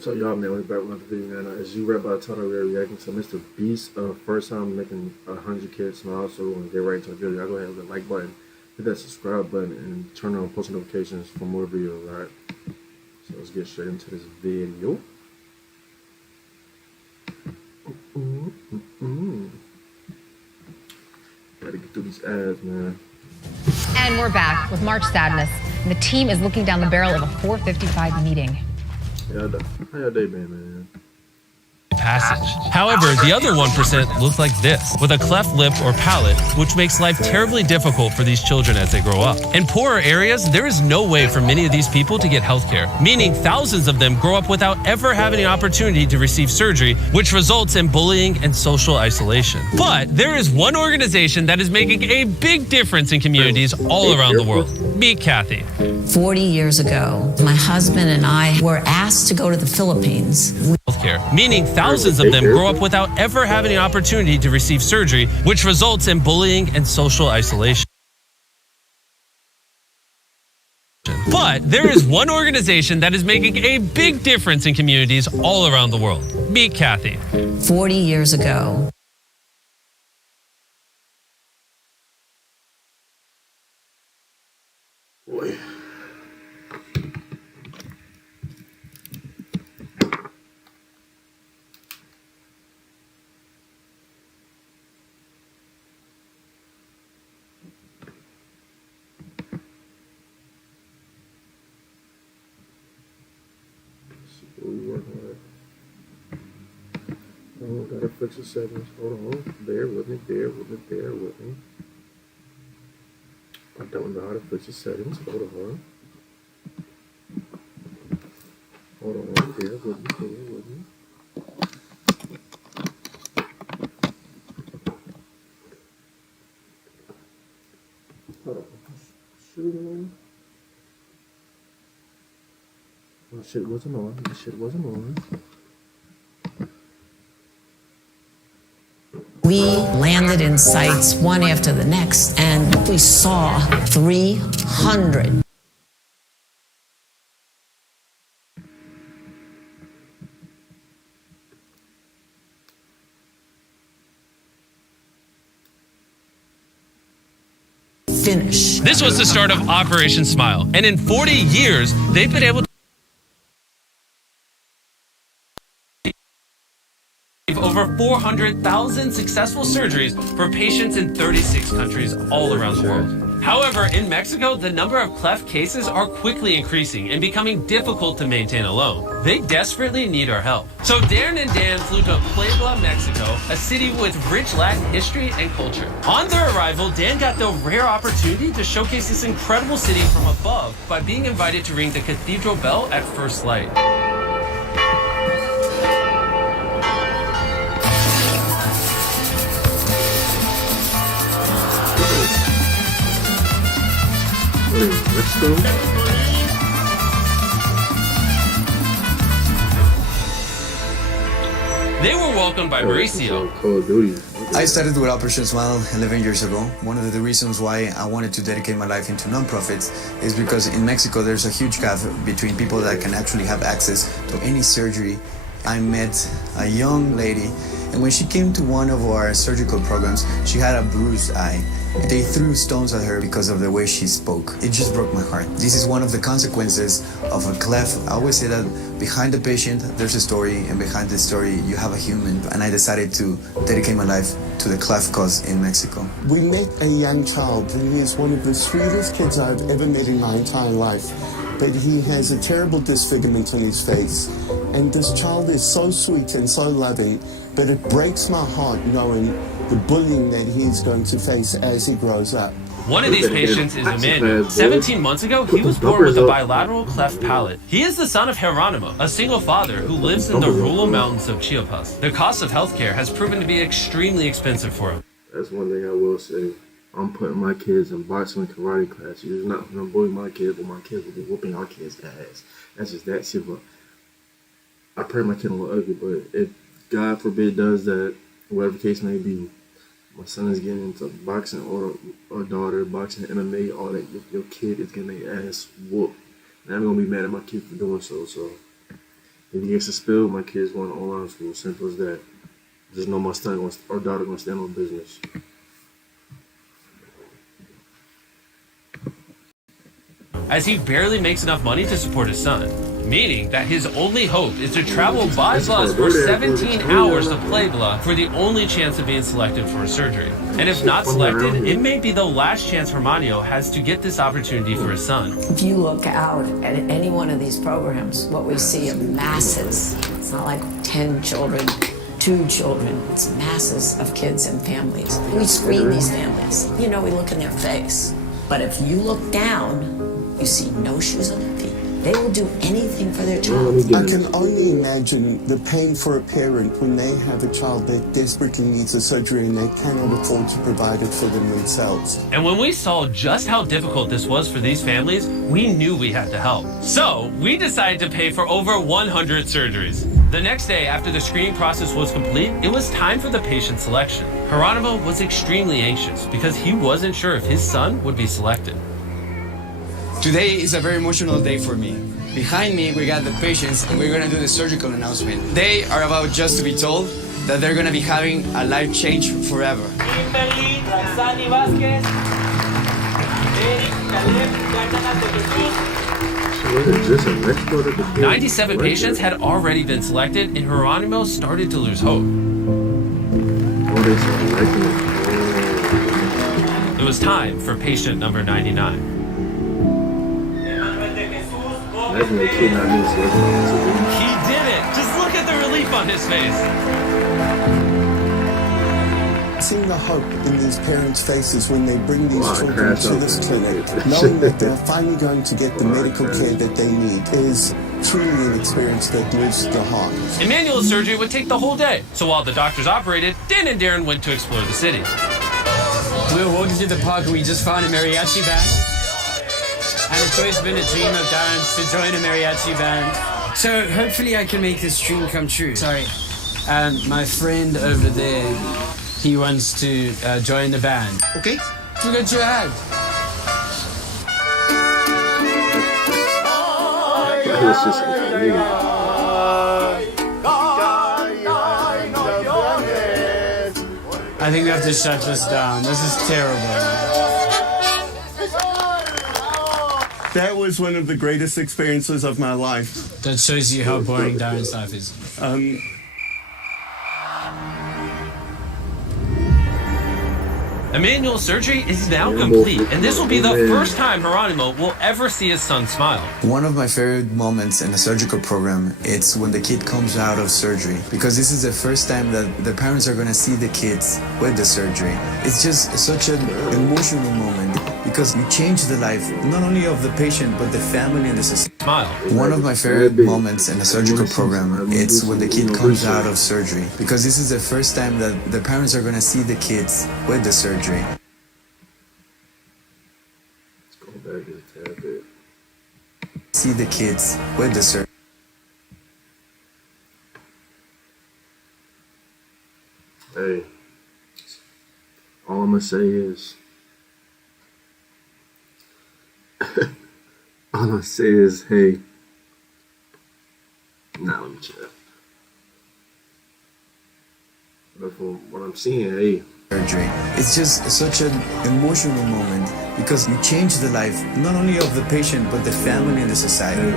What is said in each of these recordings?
So y'all, man, we're back with another video, man. As you read by the title, we're reacting to Mr. Beast first time making 100 kids smile. So we're gonna get right into the video. Y'all go ahead and hit the like button, hit that subscribe button, and turn on post notifications for more videos. Alright. So let's get straight into this video. Gotta get through these ads, man. And we're back with March Sadness. And the team is looking down the barrel of a 4:55 meeting. Yeah, how y'all day been, man? Passage. However, the other 1% look like this, with a cleft lip or palate, which makes life terribly difficult for these children as they grow up. In poorer areas, there is no way for many of these people to get healthcare, meaning thousands of them grow up without ever having an opportunity to receive surgery, which results in bullying and social isolation. But there is one organization that is making a big difference in communities all around the world. Meet Kathy. 40 years ago, my husband and I were asked to go to the Philippines. Healthcare, meaning thousands of them grow up without ever having an opportunity to receive surgery, which results in bullying and social isolation. But there is one organization that is making a big difference in communities all around the world. Meet Kathy. 40 years ago. Boy. What we working with? Oh, gotta fix the settings. Hold on. Bear with me, bear with me, bear with me. I don't know how to fix the settings. Hold on. Hold on. Bear with me, bear with me. Hold on. Shoot on. My shit wasn't on. My shit wasn't on. We landed in sites one after the next, and we saw 300. Finish. This was the start of Operation Smile, and in 40 years, they've been able to over 400,000 successful surgeries for patients in 36 countries all around the world. However, in Mexico, the number of cleft cases are quickly increasing and becoming difficult to maintain alone. They desperately need our help. So Darren and Dan flew to Puebla, Mexico, a city with rich Latin history and culture. On their arrival, Dan got the rare opportunity to showcase this incredible city from above by being invited to ring the cathedral bell at first light. Mexico? They were welcomed by Mauricio. Call of Duty. I started with Operation Smile 11 years ago. One of the reasons why I wanted to dedicate my life into nonprofits is because in Mexico there's a huge gap between people that can actually have access to any surgery. I met a young lady, and when she came to one of our surgical programs, she had a bruised eye. They threw stones at her because of the way she spoke. It just broke my heart. This is one of the consequences of a cleft. I always say that behind the patient, there's a story, and behind the story, you have a human. And I decided to dedicate my life to the cleft cause in Mexico. We met a young child, and he is one of the sweetest kids I've ever met in my entire life. But he has a terrible disfigurement on his face. And this child is so sweet and so loving, but it breaks my heart knowing the bullying that he's going to face as he grows up. One of these patients is Emmanuel. 17 months ago, he was born with a bilateral cleft palate. He is the son of Geronimo, a single father who lives in the rural mountains of Chiapas. The cost of healthcare has proven to be extremely expensive for him. That's one thing I will say. I'm putting my kids in boxing and karate classes. It's not gonna bully my kids, but my kids will be whooping our kids' ass. That's just that simple. I pray my kid don't look ugly, but if God forbid does that, whatever the case may be, my son is getting into boxing or daughter, boxing, MMA, all that, your kid is getting their ass whooped. And I'm gonna be mad at my kid for doing so. So If he gets expelled, my kid's going to online school. Simple as that. Just know my son or daughter going to stand on business. As he barely makes enough money to support his son, meaning that his only hope is to travel by bus for 17 hours to Puebla for the only chance of being selected for a surgery. And if not selected, it may be the last chance Hermanio has to get this opportunity for his son. If you look out at any one of these programs, what we see are masses. It's not like 10 children, 2 children. It's masses of kids and families. We screen these families. You know, we look in their face. But if you look down, you see no shoes on their feet. They will do anything for their child. I can only imagine the pain for a parent when they have a child that desperately needs a surgery and they cannot afford to provide it for them themselves. And when we saw just how difficult this was for these families, we knew we had to help. So we decided to pay for over 100 surgeries. The next day, after the screening process was complete, it was time for the patient selection. Geronimo was extremely anxious because he wasn't sure if his son would be selected. Today is a very emotional day for me. Behind me, we got the patients, and we're gonna do the surgical announcement. They are about just to be told that they're gonna be having a life change forever. 97 patients had already been selected, and Geronimo started to lose hope. It was time for patient number 99. He did it! Just look at the relief on his face. Seeing the hope in these parents' faces when they bring these children to this clinic, knowing that they're finally going to get the medical care that they need, is truly an experience that moves the heart. Emmanuel's surgery would take the whole day, so while the doctors operated, Dan and Darren went to explore the city. We were walking through the park and we just found a mariachi band. And it's always been a dream of Darren's to join a mariachi band. So hopefully I can make this dream come true. Sorry. My friend over there, he wants to join the band. Okay. Look at your hand. It's just I think we have to shut this down. This is terrible. That was one of the greatest experiences of my life. That shows you how boring Darren's life is. Emmanuel's surgery is now complete, and this will be the first time Geronimo will ever see his son smile. One of my favorite moments in a surgical program, it's when the kid comes out of surgery, because this is the first time that the parents are going to see the kids with the surgery. It's just such an emotional moment because you change the life not only of the patient but the family and the society. Smile. One of my favorite moments in a surgical program, it's when the kid comes out of surgery, because this is the first time that the parents are going to see the kids with the surgery. Let's go back a tad bit. See the kids with the surgery. Hey, all I'm gonna say is, hey, nah, let me chill. But from what I'm seeing, hey, Surgery. It's just such an emotional moment because you change the life not only of the patient but the family and the society.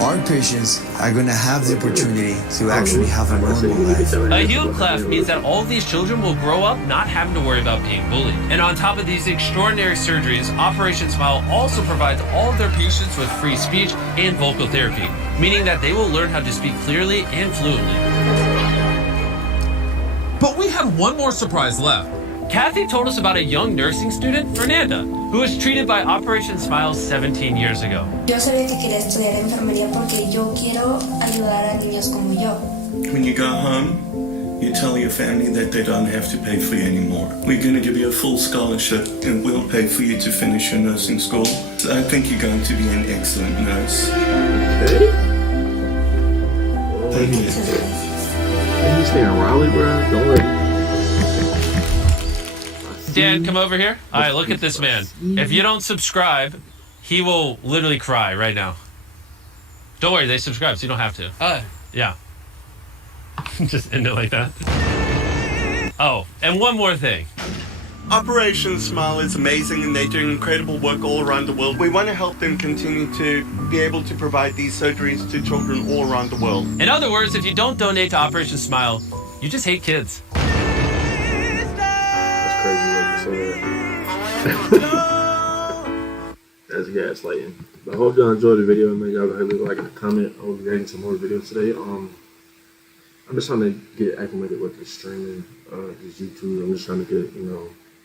Our patients are going to have the opportunity to actually have a normal life. A healed cleft means that all of these children will grow up not having to worry about being bullied. And on top of these extraordinary surgeries, Operation Smile also provides all of their patients with free speech and vocal therapy, meaning that they will learn how to speak clearly and fluently. But we had one more surprise left. Kathy told us about a young nursing student, Fernanda, who was treated by Operation Smile 17 years ago. Yo sabía que quería estudiar enfermería porque yo quiero ayudar a niños como yo. when you go home, you tell your family that they don't have to pay for you anymore. We're going to give you a full scholarship and we'll pay for you to finish your nursing school. So I think you're going to be an excellent nurse. Thank you. Can you stay in Raleigh, bro? Don't let Dan, come over here. All right, look at this man. If you don't subscribe, he will literally cry right now. Don't worry, they subscribe, so you don't have to. Oh. Yeah. Just end it like that. Oh, and one more thing. Operation Smile is amazing and they're doing incredible work all around the world. We want to help them continue to be able to provide these surgeries to children all around the world. In other words, if you don't donate to Operation Smile, you just hate kids. That's crazy what you said. That's gaslighting. But I hope y'all enjoyed the video, man. Y'all go ahead and leave a like and a comment. I'll be making some more videos today. I'm just trying to get acclimated with the streaming, this YouTube. I'm just trying to get,